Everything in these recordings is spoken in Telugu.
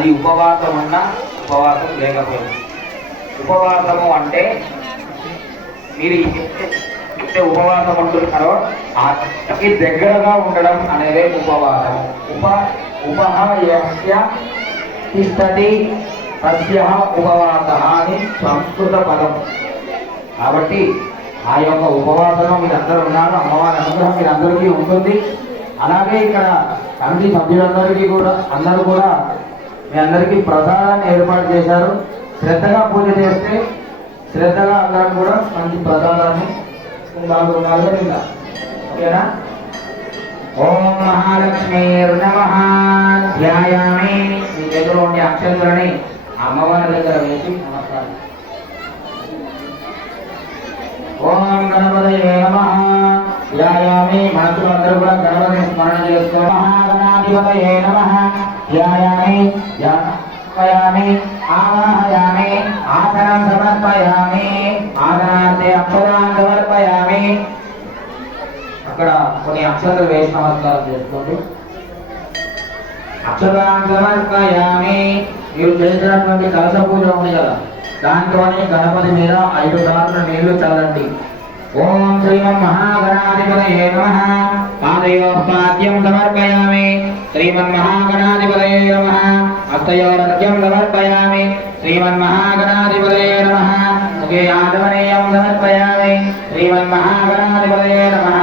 అది ఉపవాసం ఉన్నా ఉపవాసం లేకపోయినా. ఉపవాసము అంటే మీరు అంటే ఉపవాసం ఉంటున్నారో ఆకి దగ్గరగా ఉండడం అనేదే ఉపవాసము. ఉపహయస్య తిష్టతి తస్య ఉపవాస అని సంస్కృత పదం. కాబట్టి ఆ యొక్క ఉపవాసంలో మీరందరూ ఉన్నారు. అమ్మవారి అనుగ్రహం మీరందరికీ ఉంటుంది. అలాగే ఇక్కడ కమిటీ సభ్యులందరికీ కూడా అందరూ కూడా మీ అందరికీ ప్రసాదాన్ని ఏర్పాటు చేశారు. శ్రద్ధగా పూజ చేస్తే శ్రద్ధగా అందరం కూడా మంచి ప్రసాదాన్ని ఉండాలి తిందాం. ఓకేనా? ఓం మహాలక్ష్మీర్నమః ధ్యాయామి. మీ చేతిలో ఉండే అక్షంతులని అమ్మవారి దగ్గర వేసి నమస్కారం. ఓం గణపతయే నమః ధ్యాయామి. మనసులో అందరూ కూడా గణపతిని స్మరణ చేసుకో. మహాగణాధిపతయే నమః ధ్యాయామి ధ్యాయామి ఆవాహయామి ఆసనం సమర్పయామి ఆసనార్థే అక్షరాన్ని సమర్పయామి. అక్కడ కొన్ని అక్షరాలు వేసి నమస్కారం చేసుకోండి. అక్షరాన్ని సమర్పయామి. మీరు చేసినటువంటి కలశ పూజ ఉంది కదా, దాంట్లోని గణపతి మీద 5 సార్లు నీళ్లు చల్లండి. ఓం శ్రీమన్మహాగణాధిపతయే నమః పాదయోపాద్యం సమర్పయామి. శ్రీమన్మహాగణాధిపతయే నమః హస్తయోరర్ఘ్యం సమర్పయామి. శ్రీమన్మహాగణాధిపతయే నమః ముఖే ఆచమనీయం సమర్పయామి. శ్రీమన్మహాగణాధిపతయే నమః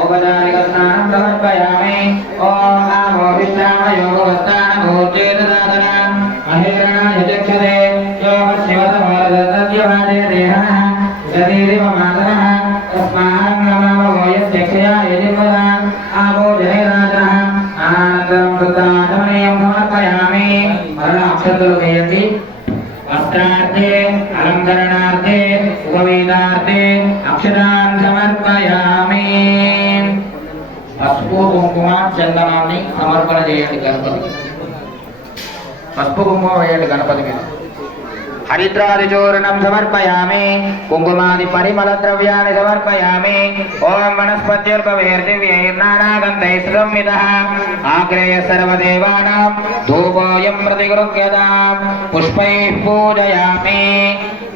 ఔపచారిక స్నానం సమర్పయామి. ఓం నమో విష్ణాయ యోగవస్తాన భూచేతదాతన మహేరణాయ చక్షతే యోగశివతమోరదద్యవాదే దేహః శరీరివ మాతనః తస్మాన్ నమో యస్యక్షయా యజిపదా ఆపో జనేరాజనః అనంతరం వృత్తాచమనీయం సమర్పయామి. మరణ అక్షతలు వేయండి. వస్త్రార్థే అలంకరణార్థే ఉపవీతార్థే అక్షరాన్ సమర్పయామి. పసుపు కుంకుమ చందనాన్ని సమర్పణ చేయండి గణపతి. పసుపు కుంకుమ వేయండి గణపతి మీద. హరిద్రాదిచూర్ణం సమర్పయామి. కుంకుమాది పరిమళ ద్రవ్యాన్ని సమర్పయామి. ఓం వనస్పత్యుర్భవేర్దివ్యైర్నానాగంధైః సంయుతః ఆగ్రేయ సర్వదేవానాం ధూపోయం ప్రతిగృహ్యతాం పుష్పైః పూజయామి.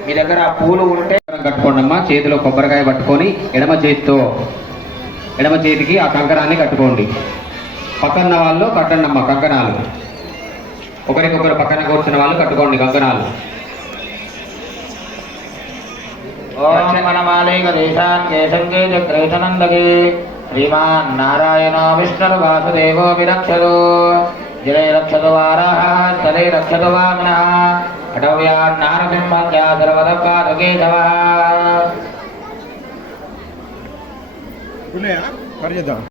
మీ దగ్గర పూలు ఉంటే కట్టుకోండమ్మా. చేతిలో కొబ్బరికాయ పట్టుకొని ఎడమ చేతికి ఆ కంకణాన్ని కట్టుకోండి. పక్కన వాళ్ళు కట్టండి అమ్మా కంకణాలు. ఒకరికొకరు పక్కన కూర్చున్న వాళ్ళు కట్టుకోండి కంకణాలు. ఓం మనమాలేక దేశాన్ కేశంగే చక్రేశనందగే శ్రీమాన్ నారాయణ విష్ణు వాసుదేవో విరక్షదు జలై రక్షదు వారాహ స్థలై రక్షదు వామనః అటవ్యాన్ నారసింహస్య సర్వదపాదకేశవః.